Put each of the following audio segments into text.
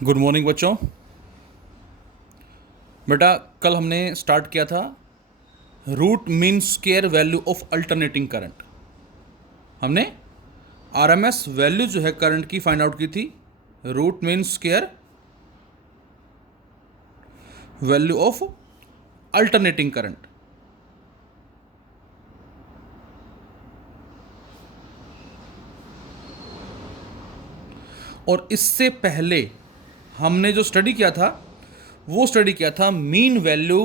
Good morning बच्चों। बेटा कल हमने स्टार्ट किया था root mean square value of alternating current. हमने आरएमएस वैल्यू जो है करंट की फाइंड आउट की थी, root mean square value of alternating current. और इससे पहले हमने जो स्टडी किया था वो स्टडी किया था मीन वैल्यू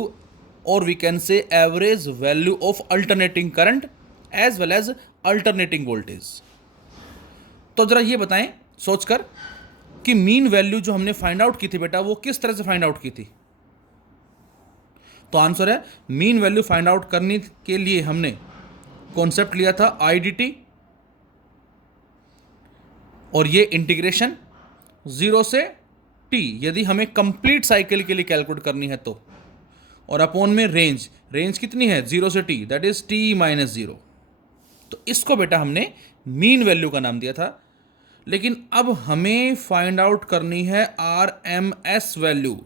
और we can say average value of alternating current as well as alternating voltage. तो जरा ये बताएं सोचकर कि मीन वैल्यू जो हमने फाइंड आउट की थी बेटा वो किस तरह से फाइंड आउट की थी। तो आंसर है मीन वैल्यू फाइंड आउट करने के लिए हमने कॉन्सेप्ट लिया था आईडीटी, और ये इंटीग्रेशन 0 से t यदि हमें कंप्लीट साइकिल के लिए कैलकुलेट करनी है तो, और अपॉन में रेंज कितनी है 0 से t, that is t minus 0। तो इसको बेटा हमने मीन वैल्यू का नाम दिया था। लेकिन अब हमें फाइंड आउट करनी है आरएमएस वैल्यू,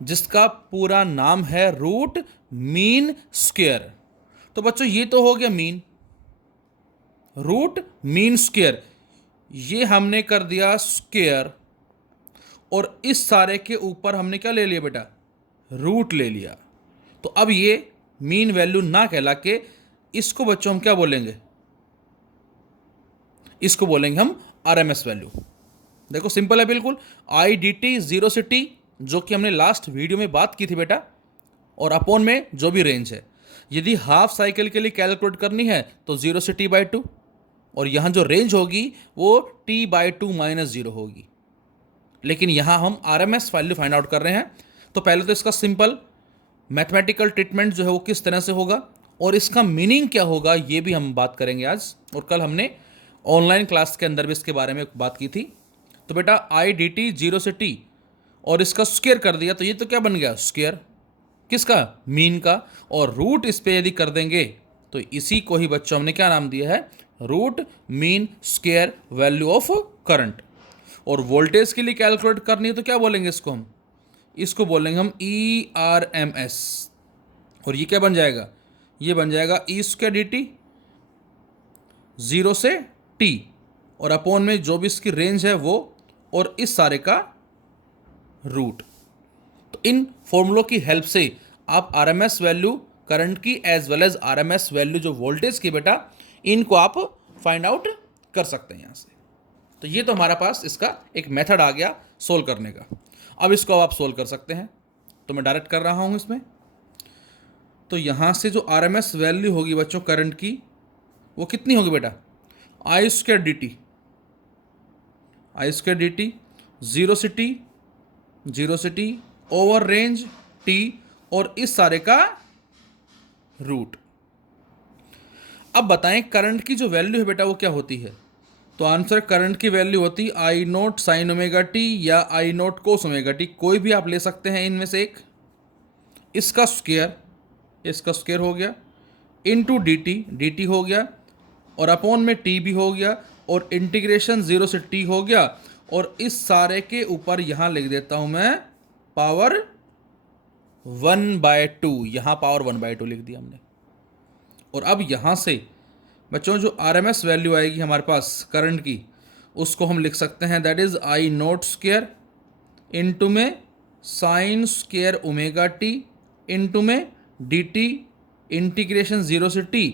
जिसका पूरा नाम है रूट मीन स्क्वायर। तो बच्चों ये तो हो गया मीन, रूट मीन स्क्वायर ये हमने कर दिया स्क्वायर, और इस सारे के ऊपर हमने क्या ले लिया बेटा, रूट ले लिया। तो अब ये मीन वैल्यू ना कहला के इसको बच्चों हम क्या बोलेंगे, इसको बोलेंगे हम आरएमएस वैल्यू। देखो सिंपल है बिल्कुल, आई डी टी 0 से t, जो कि हमने लास्ट वीडियो में बात की थी बेटा, और अपॉन में जो भी रेंज है। यदि हाफ साइकिल के लिए कैलकुलेट करनी है तो 0 से t/2, और यहां जो रेंज होगी वो t/2 माइनस 0 होगी। लेकिन यहां हम आरएमएस वैल्यू फाइंड आउट कर रहे हैं, तो पहले तो इसका सिंपल मैथमेटिकल ट्रीटमेंट जो है वो किस तरह से होगा और इसका मीनिंग क्या होगा ये भी हम बात करेंगे आज। और कल हमने ऑनलाइन क्लास के अंदर भी इसके बारे में बात की थी। तो बेटा आई डी टी 0 से t और इसका स्क्वायर कर दिया, तो ये तो क्या बन गया स्क्वायर किसका, मीन का। और रूट इस पे यदि कर देंगे तो इसी को ही बच्चों हमने क्या नाम दिया है, root mean square value of current. और वोल्टेज के लिए कैलकुलेट करनी है तो क्या बोलेंगे इसको बोलेंगे हम ई आर एम एस। और ये क्या बन जाएगा, ये बन जाएगा ई स्क्वायर डी टी 0 से t, और अपॉन में जो भी इसकी रेंज है वो, और इस सारे का रूट। तो इन फॉर्मूलों की हेल्प से आप आरएमएस वैल्यू करंट की as well as RMS value जो वोल्टेज की बेटा, इनको आप फाइंड आउट कर सकते हैं यहाँ से। तो ये तो हमारा पास इसका एक मेथड आ गया सोल्व करने का। अब इसको आप सोल्व कर सकते हैं, तो मैं डायरेक्ट कर रहा हूँ इसमें। तो यहाँ से जो आरएमएस वैल्यू होगी बच्चों करंट की वो कितनी होगी बेटा, आई स्क्वायर डी टी 0 से t ओवर रेंज t, और इस सारे का रूट। अब बताएं करंट की जो वैल्यू है बेटा वो क्या होती है। तो आंसर करंट की वैल्यू होती आई नोट साइन ओमेगा टी या आई नोट कोस ओमेगा टी, कोई भी आप ले सकते हैं इनमें से एक। इसका स्क्वायर हो गया इनटू डी टी हो गया, और अपॉन में t भी हो गया, और इंटीग्रेशन 0 से t हो गया, और इस सारे के ऊपर यहां लिख देता हूं मैं पावर 1/2, यहां पावर 1/2 लिख दिया हमने। और अब यहां से बच्चों जो आरएमएस वैल्यू आएगी हमारे पास करंट की, उसको हम लिख सकते हैं that is I naught square into में sine square omega t into में डी टी इंटीग्रेशन 0 से t,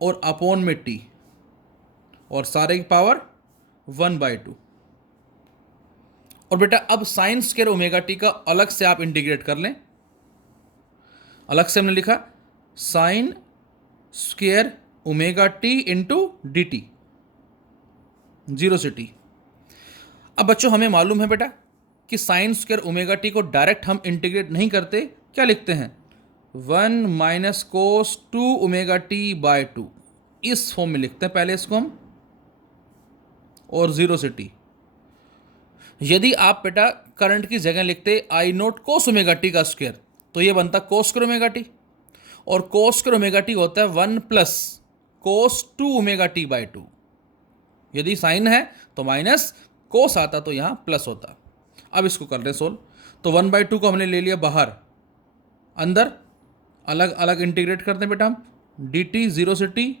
और अपॉन में t, और सारे की पावर 1/2। और बेटा अब साइन स्क्वायर ओमेगा टी का अलग से आप इंटीग्रेट कर लें। अलग से हमने लिखा sign square omega t into d T 0 से t। अब बच्चों हमें मालूम है बेटा कि साइन स्क्वायर ओमेगा टी को डायरेक्ट हम इंटीग्रेट नहीं करते, क्या लिखते हैं 1 minus cos 2 omega T by 2, इस फॉर्म में लिखते हैं पहले इसको हम, और 0 से t। यदि आप बेटा करंट की जगह लिखते आई नोट कोस ओमेगा टी का स्क्वायर, तो ये बनता कोस स्क्वायर ओमेगा टी, और कोस स्क्वायर ओमेगा टी होता है 1 plus cos 2 omega T by 2। यदि साइन है तो माइनस, कोस आता तो यहां प्लस होता। अब इसको कर रहे हैं सोल्व। तो 1/2 को हमने ले लिया बाहर, अंदर अलग अलग इंटीग्रेट करते हैं बेटा हम, डी टी 0 से t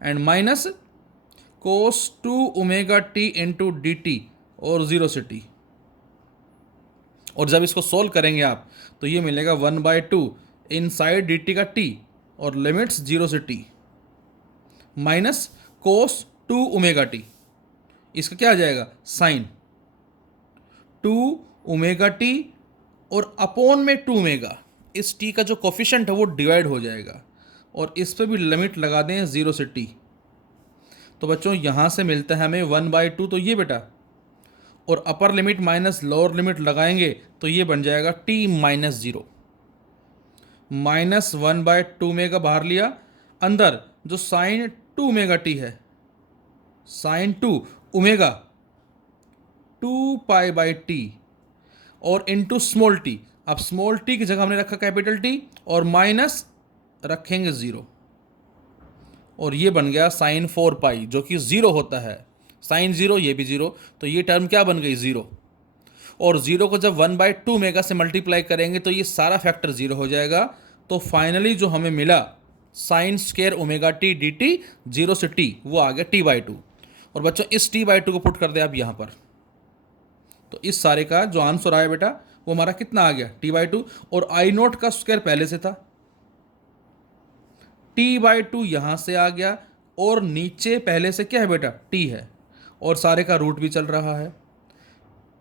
and minus cos 2 omega t into d t और 0 से t। और जब इसको सोल्व करेंगे आप तो ये मिलेगा 1/2 इन साइड डी टी का t और लिमिट्स 0 से t minus cos 2 omega T, इसका क्या आ जाएगा साइन 2 ओमेगा टी और अपॉन में 2 ओमेगा, इस t का जो कोफिशिएंट है वो डिवाइड हो जाएगा और इस पे भी लिमिट लगा दें 0 से t। तो बच्चों यहाँ से मिलता है हमें 1/2, तो ये बेटा, और upper limit minus lower limit लगाएंगे तो ये बन जाएगा t माइनस 0, माइनस 1/2 ओमेगा बाहर लिया, अंदर जो साइन 2 ओमेगा टी है, sine 2 omega 2 pi by T और इंटू स्मॉल टी। अब स्मॉल टी की जगह हमने रखा कैपिटल टी और माइनस रखेंगे 0 और ये बन गया साइन 4 पाई जो कि 0 होता है, साइन 0 ये भी 0, तो ये टर्म क्या बन गई 0। और 0 को जब 1/2 ओमेगा से मल्टीप्लाई करेंगे तो ये सारा फैक्टर 0 हो जाएगा। तो फाइनली जो हमें मिला sign square omega T D T 0 से t वो आ गया t/2। और बच्चों इस t/2 को पुट कर दे आप यहाँ पर, तो इस सारे का जो आंसर आया बेटा वो हमारा कितना आ गया t/2, और आई नोट का स्क्वायर पहले से था, t/2 यहाँ से आ गया और नीचे पहले से क्या है बेटा t है और सारे का रूट भी चल रहा है,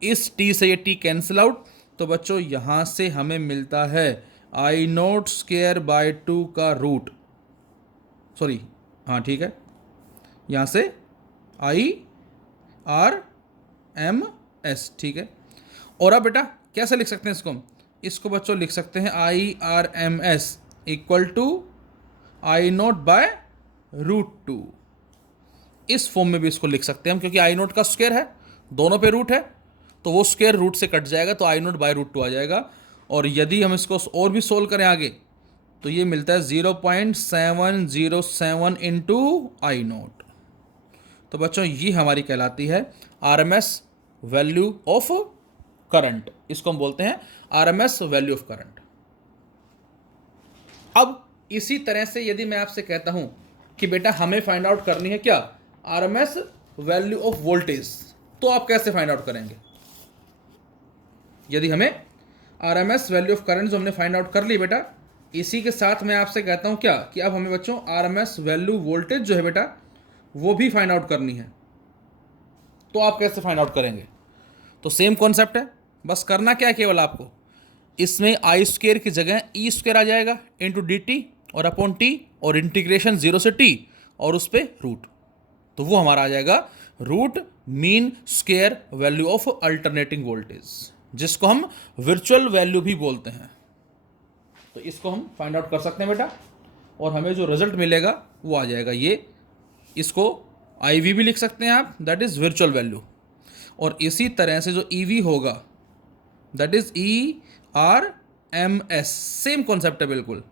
इस t से ये t कैंसिल आउट। तो बच्चों यहाँ से हमें मिलता है आई नोट स्क्वायर बाय 2 का रूट, सॉरी हाँ ठीक है, यहाँ से IRMS, ठीक है। और अब बेटा कैसे लिख सकते हैं इसको हम, इसको बच्चों लिख सकते हैं IRMS equal to I naught by √2। इस फॉर्म में भी इसको लिख सकते हैं हम, क्योंकि आई नोट का स्क्वायर है, दोनों पे रूट है, तो वो स्क्वायर रूट से कट जाएगा तो आई नोट बाय √2 आ जाएगा। और यदि हम इसको और भी सोल्व करें आगे तो ये मिलता है 0.707 इंटू आई नोट। तो बच्चों ये हमारी कहलाती है RMS वैल्यू ऑफ करंट, इसको हम बोलते हैं RMS वैल्यू ऑफ करंट। अब इसी तरह से यदि मैं आपसे कहता हूं कि बेटा हमें फाइंड आउट करनी है क्या RMS वैल्यू ऑफ वोल्टेज, तो आप कैसे फाइंड आउट करेंगे। यदि हमें RMS वैल्यू ऑफ करंट जो हमने फाइंड आउट कर ली बेटा, इसी के साथ मैं आपसे कहता हूं क्या कि अब हमें बच्चों RMS वैल्यू वोल्टेज जो है बेटा वो भी फाइंड आउट करनी है, तो आप कैसे फाइंड आउट करेंगे। तो सेम कॉन्सेप्ट है, बस करना क्या है केवल आपको, इसमें आई स्क्वायर की जगह ई स्क्वायर आ जाएगा इंटू डी टी और अपॉन टी और इंटीग्रेशन 0 से t और उस पर रूट, तो वो हमारा आ जाएगा root mean square value of alternating voltage, जिसको हम वर्चुअल वैल्यू भी बोलते हैं। तो इसको हम फाइंड आउट कर सकते हैं बेटा, और हमें जो रिजल्ट मिलेगा वो आ जाएगा ये, इसको IV भी लिख सकते हैं आप, दैट इज वर्चुअल वैल्यू। और इसी तरह से जो EV होगा that is ERMS, same concept है बिल्कुल,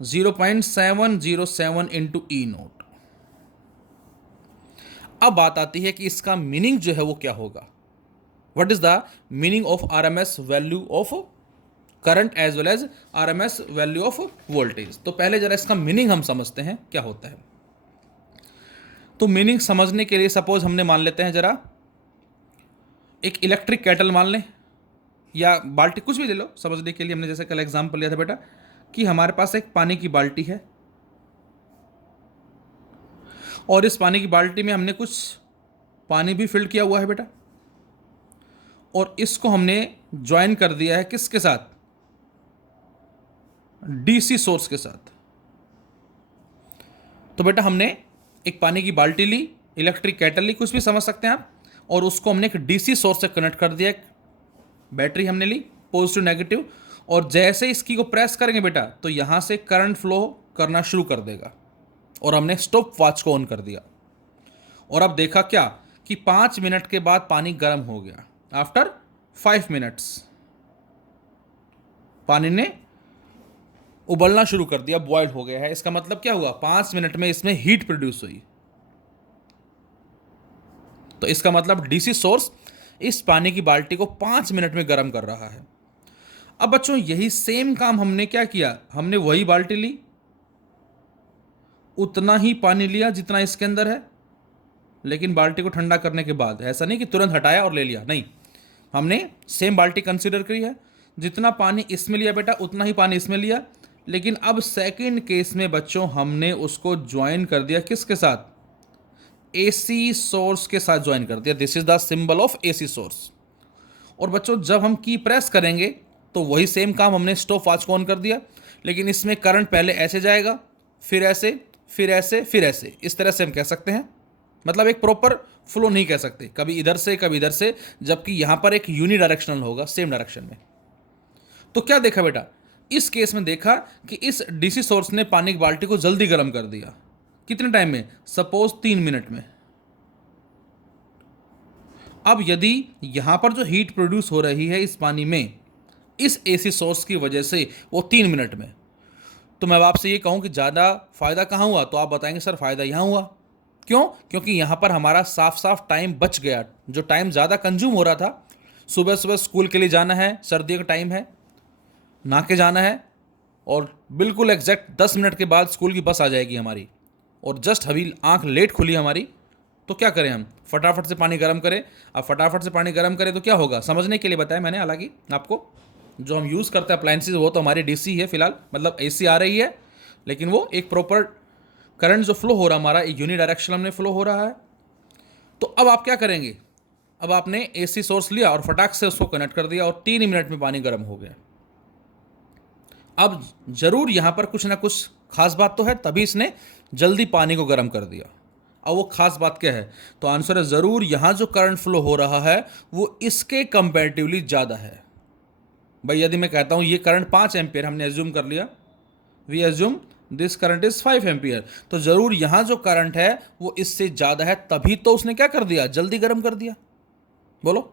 0.707 इंटू ई नोट। अब बात आती है कि इसका मीनिंग जो है वो क्या होगा, what is the meaning of RMS value of current as well as RMS value of voltage. तो पहले जरा इसका मीनिंग हम समझते हैं क्या होता है। तो मीनिंग समझने के लिए सपोज हमने मान लेते हैं जरा एक इलेक्ट्रिक केटल मान लें या बाल्टी, कुछ भी ले लो समझने के लिए, हमने जैसे कल एग्जांपल लिया था बेटा कि हमारे पास एक पानी की बाल्टी है और इस पानी की बाल्टी में हमने कुछ पानी भी फिल किया हुआ है बेटा, और इसको हमने ज्वाइन कर दिया है किसके साथ, DC सोर्स के साथ। तो बेटा हमने एक पानी की बाल्टी ली, इलेक्ट्रिक केटल ली, कुछ भी समझ सकते हैं आप, और उसको हमने एक DC सोर्स से कनेक्ट कर दिया, एक बैटरी हमने ली पॉजिटिव नेगेटिव, और जैसे इसकी को प्रेस करेंगे बेटा तो यहां से करंट फ्लो करना शुरू कर देगा, और हमने स्टॉप वॉच को ऑन कर दिया। और अब देखा क्या कि 5 मिनट के बाद पानी गर्म हो गया, आफ्टर 5 मिनट्स पानी ने उबलना शुरू कर दिया, बॉयल हो गया है। इसका मतलब क्या हुआ, 5 मिनट में इसमें हीट प्रोड्यूस हुई। तो इसका मतलब DC सोर्स इस पानी की बाल्टी को 5 मिनट में गर्म कर रहा है। अब बच्चों यही सेम काम हमने क्या किया, हमने वही बाल्टी ली, उतना ही पानी लिया जितना इसके अंदर है, लेकिन बाल्टी को ठंडा करने के बाद, ऐसा नहीं कि तुरंत हटाया और ले लिया, नहीं, हमने सेम बाल्टी कंसीडर करी है, जितना पानी इसमें लिया बेटा उतना ही पानी इसमें लिया, लेकिन अब सेकंड केस में बच्चों हमने उसको ज्वाइन कर दिया किसके साथ, एसी सोर्स के साथ ज्वाइन कर दिया। This is the symbol of AC source. और बच्चों जब हम की प्रेस करेंगे तो वही सेम काम हमने स्टॉप वॉच को ऑन कर दिया, लेकिन इसमें करंट पहले ऐसे जाएगा, फिर ऐसे, फिर ऐसे, फिर ऐसे, इस तरह से हम कह सकते हैं। मतलब एक प्रॉपर फ्लो नहीं कह सकते, कभी इधर से कभी इधर से, जबकि यहां पर एक यूनि डायरेक्शनल होगा, सेम डायरेक्शन में। तो क्या देखा बेटा, इस केस में देखा कि इस डीसी सोर्स ने पानी की बाल्टी को जल्दी गर्म कर दिया। कितने टाइम में, सपोज 3 मिनट में। अब यदि यहां पर जो हीट प्रोड्यूस हो रही है इस पानी में, इस एसी सोर्स की वजह से वो 3 मिनट में, तो मैं अब आपसे ये कहूं कि ज़्यादा फायदा कहाँ हुआ, तो आप बताएंगे सर फायदा यहाँ हुआ। क्यों? क्योंकि यहाँ पर हमारा साफ साफ टाइम बच गया। जो टाइम ज़्यादा कंज्यूम हो रहा था, सुबह सुबह स्कूल के लिए जाना है, सर्दियों का टाइम है, नहा के जाना है, और बिल्कुल एग्जैक्ट 10 मिनट के बाद स्कूल की बस आ जाएगी हमारी, और जस्ट अभी आंख लेट खुली हमारी, तो क्या करें हम, फटाफट से पानी गर्म करें। अब फटाफट से पानी गर्म करें तो क्या होगा, समझने के लिए बताया मैंने। हालांकि आपको जो हम यूज़ करते हैं अप्लायंसेज वो तो हमारी डीसी है फिलहाल, मतलब एसी आ रही है, लेकिन वो एक प्रॉपर करंट जो फ्लो हो रहा हमारा एक यूनि डायरेक्शन में फ्लो हो रहा है। तो अब आप क्या करेंगे, अब आपने एसी सोर्स लिया और फटाक से उसको कनेक्ट कर दिया और 3 मिनट में पानी गर्म हो गया। अब जरूर यहां पर कुछ ना कुछ खास बात तो है, तभी इसने जल्दी पानी को गर्म कर दिया। अब वो खास बात क्या है, तो आंसर है जरूर यहां जो करंट फ्लो हो रहा है वो इसके कंपैरेटिवली ज़्यादा है। भाई यदि मैं कहता हूं ये करंट 5 एम्पियर हमने एज्यूम कर लिया, we assume this current is 5 ampere, तो जरूर यहां जो करंट है वो इससे ज़्यादा है, तभी तो उसने क्या कर दिया, जल्दी गर्म कर दिया। बोलो।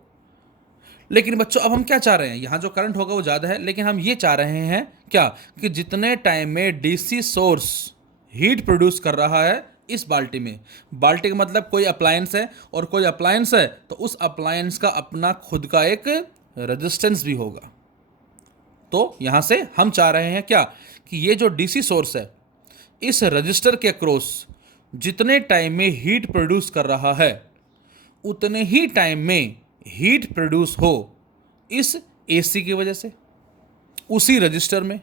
लेकिन बच्चों अब हम क्या चाह रहे हैं, यहां जो करंट होगा वो ज़्यादा है, लेकिन हम ये चाह रहे हैं क्या, कि जितने टाइम में डीसी सोर्स हीट प्रोड्यूस कर रहा है इस बाल्टी में, बाल्टी का मतलब कोई अप्लायंस है, और कोई अप्लायंस है तो उस अप्लायंस का अपना खुद का एक रेजिस्टेंस भी होगा। तो यहां से हम चाह रहे हैं क्या, कि ये जो डीसी सोर्स है इस रजिस्टर के अक्रॉस जितने टाइम में हीट प्रोड्यूस कर रहा है उतने ही टाइम में हीट प्रोड्यूस हो इस एसी की वजह से उसी रजिस्टर में।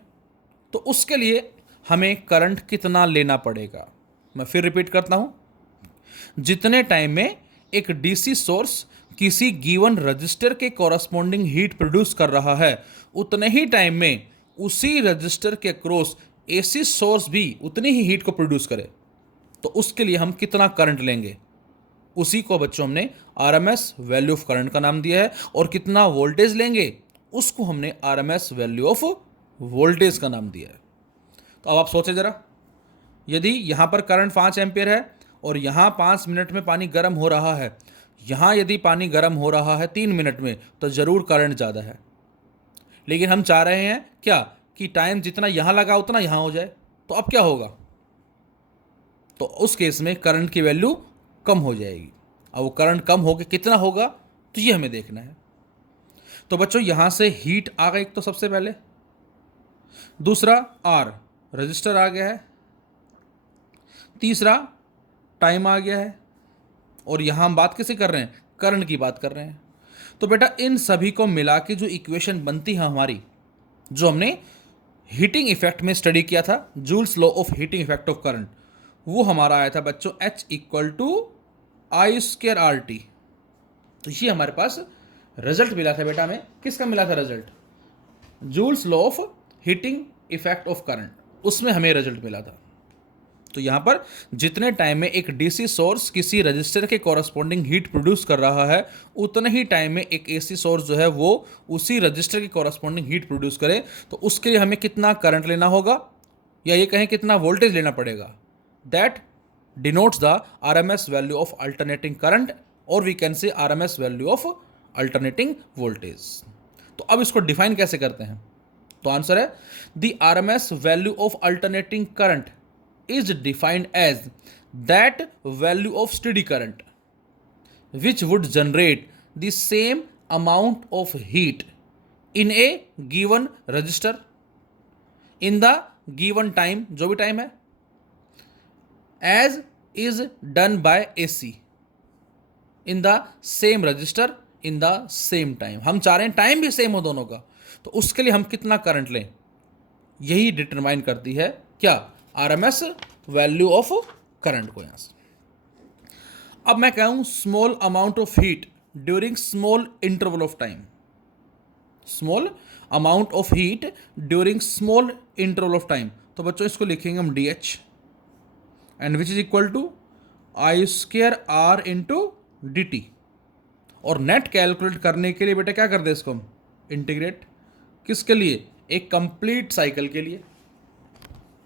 तो उसके लिए हमें करंट कितना लेना पड़ेगा, मैं फिर रिपीट करता हूं, जितने टाइम में एक डीसी सोर्स किसी गिवन रजिस्टर के कॉरस्पॉन्डिंग हीट प्रोड्यूस कर रहा है उतने ही टाइम में उसी रजिस्टर के क्रॉस एसी सोर्स भी उतनी ही हीट को प्रोड्यूस करे, तो उसके लिए हम कितना करंट लेंगे, उसी को बच्चों हमने आरएमएस वैल्यू ऑफ करंट का नाम दिया है। और कितना वोल्टेज लेंगे उसको हमने आरएमएस वैल्यू ऑफ वोल्टेज का नाम दिया है। तो अब आप सोचें जरा, यदि यहां पर करंट 5 एम्पियर है और यहां 5 मिनट में पानी गर्म हो रहा है, यहां यदि पानी गर्म हो रहा है 3 मिनट में, तो जरूर करंट ज़्यादा है। लेकिन हम चाह रहे हैं क्या, कि टाइम जितना यहां लगा उतना यहां हो जाए, तो अब क्या होगा, तो उस केस में करंट की वैल्यू कम हो जाएगी। अब वो करंट कम होकर कितना होगा, तो ये हमें देखना है। तो बच्चों यहां से हीट आ गई, तो सबसे पहले, दूसरा आर रजिस्टर आ गया है, तीसरा टाइम आ गया है, और यहां हम बात किसे कर रहे हैं, करंट की बात कर रहे हैं। तो बेटा इन सभी को मिला के जो इक्वेशन बनती है हमारी, जो हमने हीटिंग इफेक्ट में स्टडी किया था, Joule's law of heating effect of current, वो हमारा आया था बच्चों H equal to I square R T. तो ये हमारे पास रिजल्ट मिला था बेटा, हमें किसका मिला था result, joules law of heating effect of current, उसमें हमें रिजल्ट मिला था। तो यहां पर जितने टाइम में एक डीसी सोर्स किसी रजिस्टर के कॉरस्पॉन्डिंग हीट प्रोड्यूस कर रहा है उतने ही टाइम में एक एसी सोर्स जो है वो उसी रजिस्टर के कॉरस्पॉन्डिंग हीट प्रोड्यूस करे, तो उसके लिए हमें कितना करंट लेना होगा, या ये कहें कितना वोल्टेज लेना पड़ेगा, that denotes the RMS value of alternating current, और we can say RMS value of alternating voltage. तो अब इसको डिफाइन कैसे करते हैं, तो आंसर है the RMS value of alternating current is defined as that value of steady current which would generate the same amount of heat in a given resistor in the given time, जो भी time है, as is done by AC in the same resistor in the same time. हम चाह रहे हैं time भी same हो दोनों का, तो उसके लिए हम कितना करंट लें, यही डिटरमाइन करती है क्या, RMS वैल्यू ऑफ करंट को। यहां से अब मैं कहूं small amount of heat during small interval of time, small amount of heat during small interval of time, तो बच्चों इसको लिखेंगे हम DH and which is equal to I²R into DT। और नेट कैलकुलेट करने के लिए बेटा क्या कर दे, इसको हम इंटीग्रेट, किसके लिए, एक कंप्लीट साइकिल के लिए।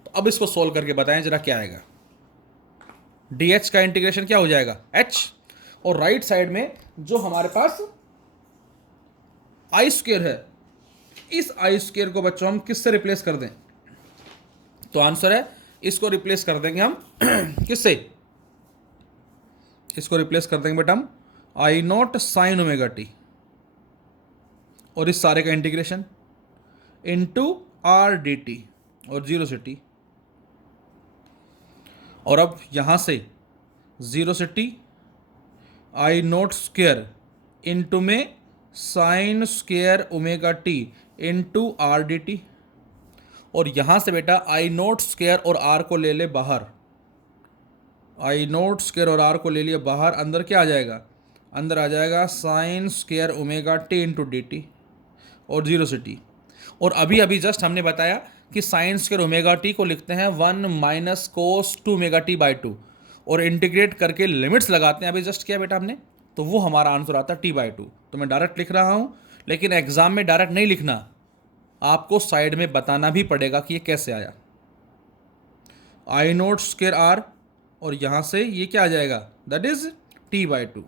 तो अब इसको सोल्व करके बताएं जरा क्या आएगा। DH का इंटीग्रेशन क्या हो जाएगा, H, और राइट साइड में जो हमारे पास I² है, इस I² को बच्चों हम किससे रिप्लेस कर दें, तो आंसर है इसको रिप्लेस कर देंगे हम किससे, इसको रिप्लेस कर देंगे बेटा हम I0 sin ωt, और इस सारे का इंटीग्रेशन इंटू RDT और 0 से T, और अब यहां से 0 से T I0² इंटू में sin² ωt इंटू RDT, और यहां से बेटा I0² और R को ले ले बाहर, I0² और R को ले लिया बाहर, अंदर क्या आ जाएगा, अंदर आ जाएगा sin² ωt इंटू DT और 0 से T। और अभी अभी जस्ट हमने बताया कि sin² ωt को लिखते हैं 1 - cos 2ωt/2, और इंटीग्रेट करके लिमिट्स लगाते हैं, अभी जस्ट किया बेटा हमने, तो वो हमारा आंसर आता है T/2। तो मैं डायरेक्ट लिख रहा हूँ, लेकिन एग्जाम में डायरेक्ट नहीं लिखना, आपको साइड में बताना भी पड़ेगा कि ये कैसे आया। I0² R और यहां से ये क्या आ जाएगा, दैट इज T/2।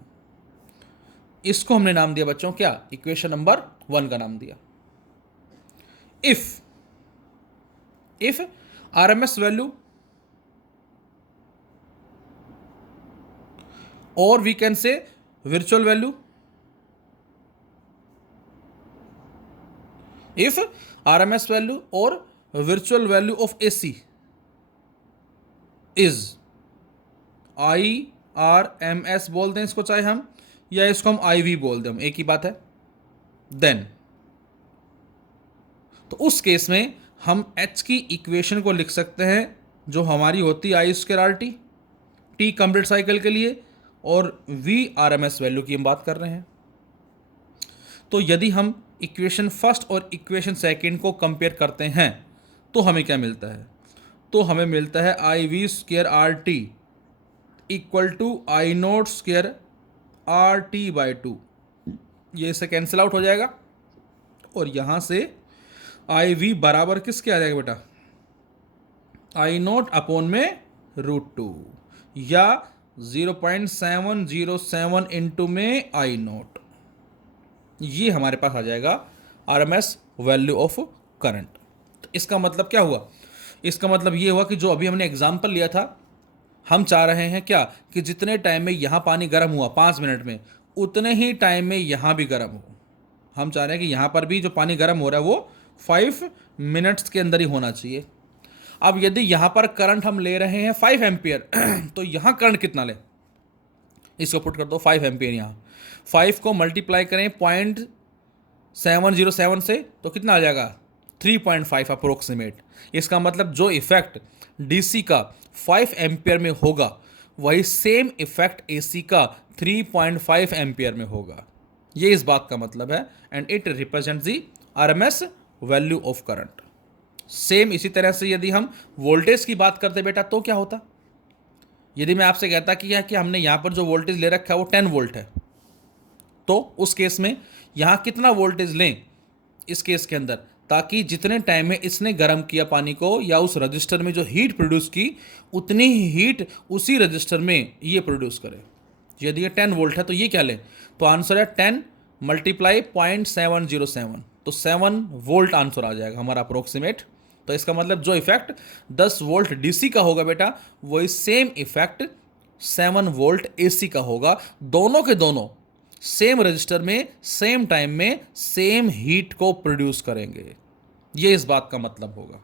इसको हमने नाम दिया बच्चों क्या, इक्वेशन नंबर 1 का नाम दिया। इफ RMS वैल्यू और we can say virtual value, if RMS value or virtual value of AC is IRMS बोलते हैं इसको, चाहे हम, या इसको हम IV बोल दें, हम एक ही बात है, देन तो उस केस में हम H की इक्वेशन को लिख सकते हैं जो हमारी होती है I²RT T कंप्लीट साइकिल के लिए, और V RMS वैल्यू की हम बात कर रहे हैं। तो यदि हम इक्वेशन फर्स्ट और इक्वेशन सेकंड को कंपेयर करते हैं तो हमें क्या मिलता है, तो हमें मिलता है IV²RT equal to I0² RT/2, ये इससे कैंसिल आउट हो जाएगा, और यहाँ से IV बराबर किसके आ जाएगा बेटा, I0 अपॉन में √2 या 0.707 इंटू में I0, ये हमारे पास आ जाएगा RMS वैल्यू ऑफ करंट। तो इसका मतलब क्या हुआ, इसका मतलब ये हुआ कि जो अभी हमने एग्जाम्पल लिया था, हम चाह रहे हैं क्या कि जितने टाइम में यहाँ पानी गर्म हुआ 5 मिनट में, उतने ही टाइम में यहाँ भी गर्म हो। हम चाह रहे हैं कि यहाँ पर भी जो पानी गर्म हो रहा है वो 5 मिनट्स के अंदर ही होना चाहिए। अब यदि यहाँ पर करंट हम ले रहे हैं 5 एम्पियर तो यहाँ करंट कितना ले, इसको पुट कर दो 5 एम्पियर, यहाँ 5 को मल्टीप्लाई करें 0.707 से तो कितना आ जाएगा 3.5 अप्रोक्सीमेट। इसका मतलब जो इफेक्ट DC का 5 एम्पियर में होगा वही सेम इफेक्ट AC का 3.5 एम्पियर में होगा। ये इस बात का मतलब है, and it represents the RMS value of current. Same इसी तरह से यदि हम वोल्टेज की बात करते बेटा तो क्या होता, यदि मैं आपसे कहता कि हमने यहाँ पर जो वोल्टेज ले रखा है वो 10 वोल्ट है, तो उस केस में यहाँ कितना वोल्टेज लें इस केस के अंदर, ताकि जितने टाइम में इसने गर्म किया पानी को या उस रजिस्टर में जो हीट प्रोड्यूस की उतनी ही हीट उसी रजिस्टर में ये प्रोड्यूस करे। यदि ये 10 वोल्ट है तो ये क्या लें, तो आंसर है 10 मल्टीप्लाई 0.707, तो 7 वोल्ट आंसर आ जाएगा हमारा अप्रोक्सीमेट। तो इसका मतलब जो इफेक्ट 10 वोल्ट DC का होगा बेटा वही सेम इफेक्ट 7 वोल्ट AC का होगा। दोनों के दोनों सेम रजिस्टर में सेम टाइम में सेम हीट को प्रोड्यूस करेंगे। ये इस बात का मतलब होगा।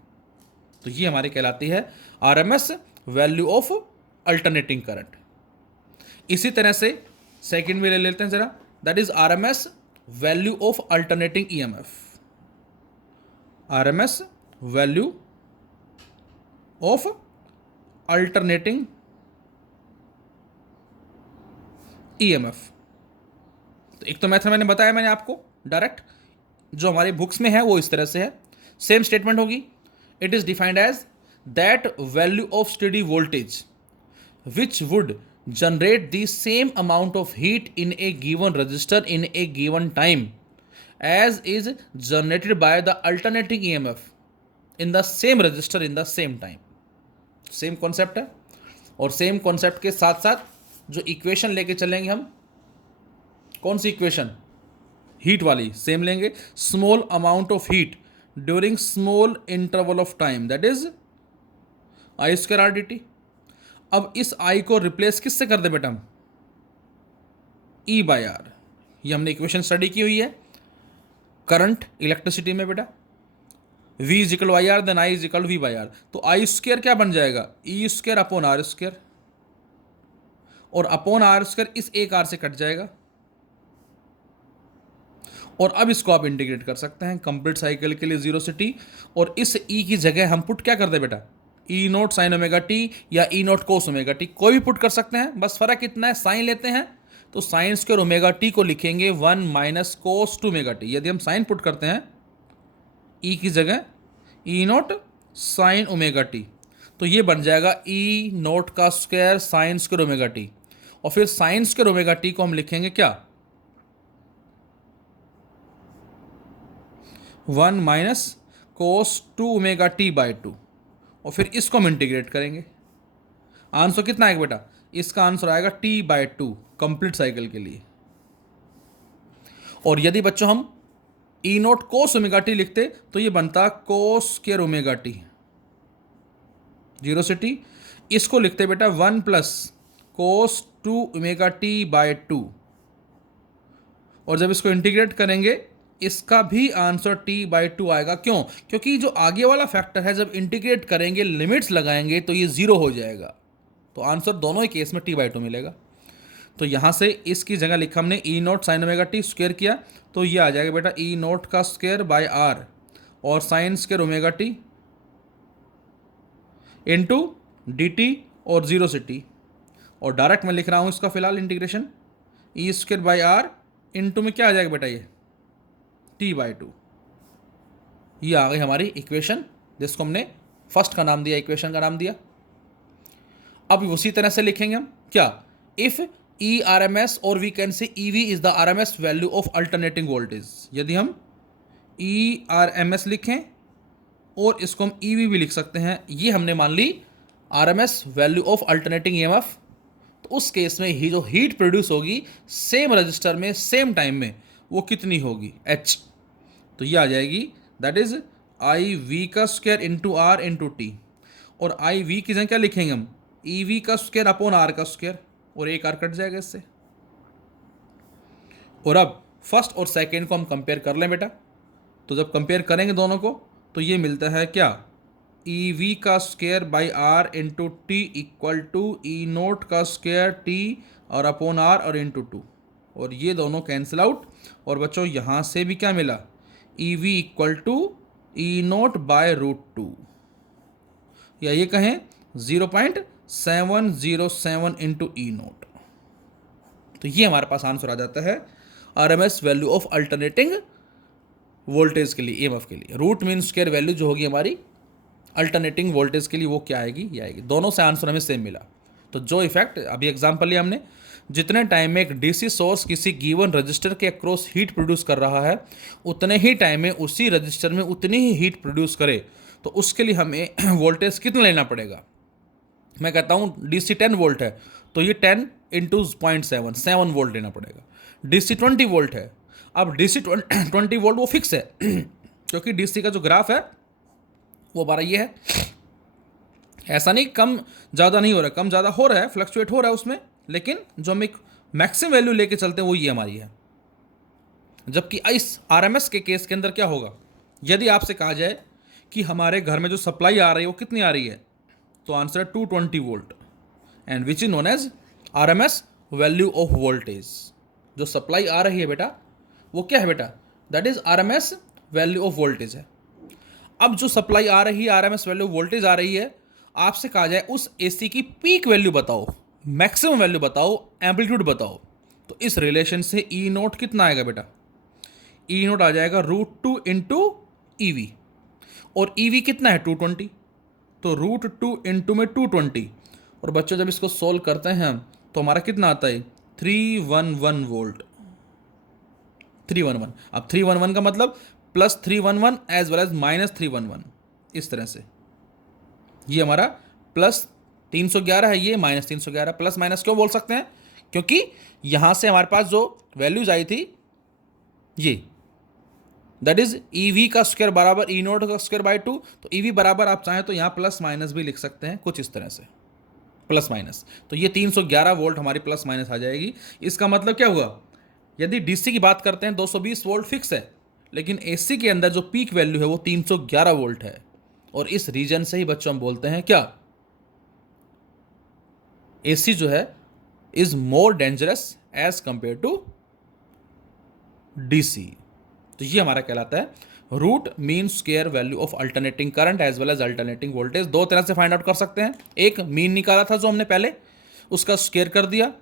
तो ये हमारी कहलाती है RMS value of alternating current. इसी तरह से सेकंड में ले लेते हैं जरा, that is RMS value of alternating EMF. RMS value of alternating EMF. तो एक तो मेथड मैंने बताया मैंने आपको डायरेक्ट, जो हमारे बुक्स में है वो इस तरह से है। सेम स्टेटमेंट होगी। It is defined as that value of steady voltage which would generate the same amount of heat in a given resistor in a given time as is generated by the alternating EMF in the same resistor in the same time। Same concept है, और same concept के साथ साथ जो equation लेके चलेंगे हम, कौन सी इक्वेशन, हीट वाली, सेम लेंगे। Small amount of heat during small interval of time, that is I square R D T. अब इस आई को रिप्लेस किससे कर दे बेटा हम, ई बाय आर। ये हमने इक्वेशन स्टडी की हुई है करंट इलेक्ट्रिसिटी में बेटा। V is equal Y R, then I is equal V by R. तो आई स्क्वायर क्या बन जाएगा, E square upon R square, और अपॉन आर स्क्वायर इस एक आर से कट जाएगा। और अब इसको आप इंटीग्रेट कर सकते हैं कंप्लीट साइकिल के लिए 0 से t, और इस ई की जगह हम पुट क्या कर दे बेटा, E naught sine omega T या ई नोट कोस ओमेगा टी, कोई भी पुट कर सकते हैं। बस फर्क इतना है, साइन लेते हैं तो साइन स्क्वायर ओमेगा टी को लिखेंगे 1 minus cos two omega T. यदि हम साइन पुट करते हैं ई की जगह E naught sine omega T, तो ये बन जाएगा ई नोट का square sine square omega T, और फिर साइन स्क्वायर ओमेगा टी को हम लिखेंगे क्या, 1 minus cos two omega T by 2, और फिर इसको हम इंटीग्रेट करेंगे। आंसर कितना आएगा बेटा, इसका आंसर आएगा t बाई 2 कंप्लीट साइकिल के लिए। और यदि बच्चों हम ई नोट कोस ओमेगा टी लिखते तो ये बनता कोस स्क्वायर ओमेगा टी, 0 से t। इसको लिखते बेटा 1 plus cos two omega T by 2, और जब इसको इंटीग्रेट करेंगे इसका भी आंसर t बाई 2 आएगा। क्यों, क्योंकि जो आगे वाला फैक्टर है जब इंटीग्रेट करेंगे लिमिट्स लगाएंगे तो ये 0 हो जाएगा, तो आंसर दोनों ही केस में t बाई 2 मिलेगा। तो यहाँ से इसकी जगह लिखा हमने E naught sine omega t square किया, तो ये आ जाएगा बेटा ई नोट का स्क्वायर बाय आर और sine square omega t into d t और 0 से t, और डायरेक्ट मैं लिख रहा हूँ इसका फिलहाल integration, E square by R into में क्या आ जाएगा बेटा ये t बाई 2। ये आ गई हमारी इक्वेशन, जिसको हमने फर्स्ट का नाम दिया, इक्वेशन का नाम दिया। अब उसी तरह से लिखेंगे हम क्या, if E R M S और we can say E V is the R M S value of alternating voltage. यदि हम ई आर एम एस लिखें और इसको हम ई वी भी लिख सकते हैं, ये हमने मान ली R M S value of alternating E M F, तो उस केस में ही जो हीट प्रोड्यूस होगी सेम रजिस्टर में सेम टाइम में वो कितनी होगी, h। तो ये आ जाएगी दैट इज आई वी का square into R into t, और आई वी की जगह क्या लिखेंगे हम, ई वी का स्क्वायर अपॉन आर का स्क्वायर, और एक आर कट जाएगा इससे। और अब फर्स्ट और सेकेंड को हम कंपेयर कर लें बेटा, तो जब कंपेयर करेंगे दोनों को तो ये मिलता है क्या, ई वी का square by R into T equal to E naught का स्क्वायर टी और अपॉन आर और इंटू 2, और ये दोनों कैंसिल आउट। और बच्चों यहाँ से भी क्या मिला, E V equal to E naught by root 2, या ये कहें 0.707 इंटू ई नोट। तो ये हमारे पास आंसर आ जाता है R M S value of alternating voltage के लिए, ई एम एफ के लिए। रूट मीन स्क्वायर वैल्यू जो होगी हमारी अल्टरनेटिंग वोल्टेज के लिए वो क्या आएगी, ये आएगी। दोनों से आंसर हमें सेम मिला। तो जो इफेक्ट अभी एग्जांपल लिया हमने, जितने टाइम में एक डीसी सोर्स किसी गिवन रजिस्टर के अक्रॉस हीट प्रोड्यूस कर रहा है, उतने ही टाइम में उसी रजिस्टर में उतनी ही हीट प्रोड्यूस करे, तो उसके लिए हमें वोल्टेज कितना लेना पड़ेगा। मैं कहता हूँ डीसी 10 वोल्ट है तो ये 10 इंटू 0.7 7 वोल्ट लेना पड़ेगा। डीसी 20 वोल्ट है, अब डीसी 20 वोल्ट वो फिक्स है क्योंकि डीसी का जो ग्राफ है वो हमारा ये है, ऐसा नहीं कम ज़्यादा नहीं हो रहा, कम ज़्यादा हो रहा है, फ्लक्चुएट हो रहा है उसमें, लेकिन जो हम एक मैक्सिमम वैल्यू लेके चलते हैं वो ये हमारी है। जबकि इस आरएमएस के केस के अंदर क्या होगा, यदि आपसे कहा जाए कि हमारे घर में जो सप्लाई आ रही है वो कितनी आ रही है, तो आंसर है 220 volt, and which is known as RMS value of voltage. जो सप्लाई आ रही है बेटा वो क्या है बेटा, that is RMS value of voltage है। अब जो सप्लाई आ रही है, आरएमएस वैल्यू ऑफ वोल्टेज आ रही है, आपसे कहा जाए उस एसी की पीक वैल्यू बताओ, मैक्सिमम वैल्यू बताओ, एम्पलीट्यूड बताओ, तो इस रिलेशन से ई नोट कितना आएगा बेटा, ई नोट आ जाएगा √2 इंटू ईवी, और ईवी कितना है 220, तो √2 इंटू में 220, और बच्चों जब इसको सोल्व करते हैं हम तो हमारा कितना आता है 311 वोल्ट, 311। अब 311 का मतलब +311 एज वेल एज -311, इस तरह से ये हमारा +311 है, ये -311। प्लस माइनस क्यों बोल सकते हैं, क्योंकि यहां से हमारे पास जो वैल्यूज आई थी ये, दैट इज ईवी का स्क्वायर बराबर ई नोट का स्क्वायर बाय 2, तो ईवी बराबर आप चाहें तो यहाँ प्लस माइनस भी लिख सकते हैं कुछ इस तरह से, प्लस माइनस। तो ये 311 वोल्ट हमारी प्लस माइनस आ जाएगी। इसका मतलब क्या हुआ, यदि डीसी की बात करते हैं 220 वोल्ट फिक्स है, लेकिन एसी के अंदर जो पीक वैल्यू है वो 311 वोल्ट है, और इस रीजन से ही बच्चों हम बोलते हैं क्या, एसी जो है is more dangerous as compare to DC. तो ये हमारा कहलाता है root mean square value of alternating current as well as alternating voltage. दो तरह से फाइंड आउट कर सकते हैं, एक मीन निकाला था जो हमने पहले, उसका स्क्वायर कर दिया,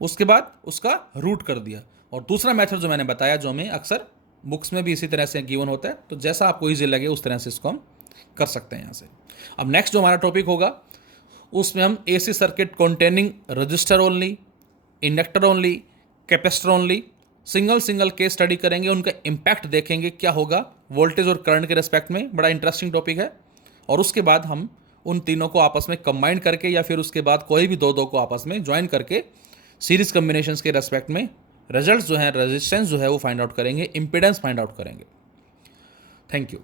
उसके बाद उसका रूट कर दिया, और दूसरा मेथड जो मैंने बताया जो हमें अक्सर बुक्स में भी इसी तरह से गिवन होता है, तो जैसा आपको ईजी लगे उस तरह से इसको हम कर सकते हैं यहाँ से। अब नेक्स्ट जो हमारा टॉपिक होगा उसमें हम AC circuit containing register only, inductor only, capacitor only, single case study करेंगे, उनका इम्पैक्ट देखेंगे क्या होगा वोल्टेज और करंट के रेस्पेक्ट में, बड़ा इंटरेस्टिंग टॉपिक है। और उसके बाद हम उन तीनों को आपस में कंबाइन करके या फिर उसके बाद कोई भी दो को आपस में ज्वाइन करके सीरीज कम्बिनेशंस के रेस्पेक्ट में रिजल्ट्स जो है, रेजिस्टेंस जो है वो फाइंड आउट करेंगे, इंपेडेंस फाइंड आउट करेंगे। Thank you.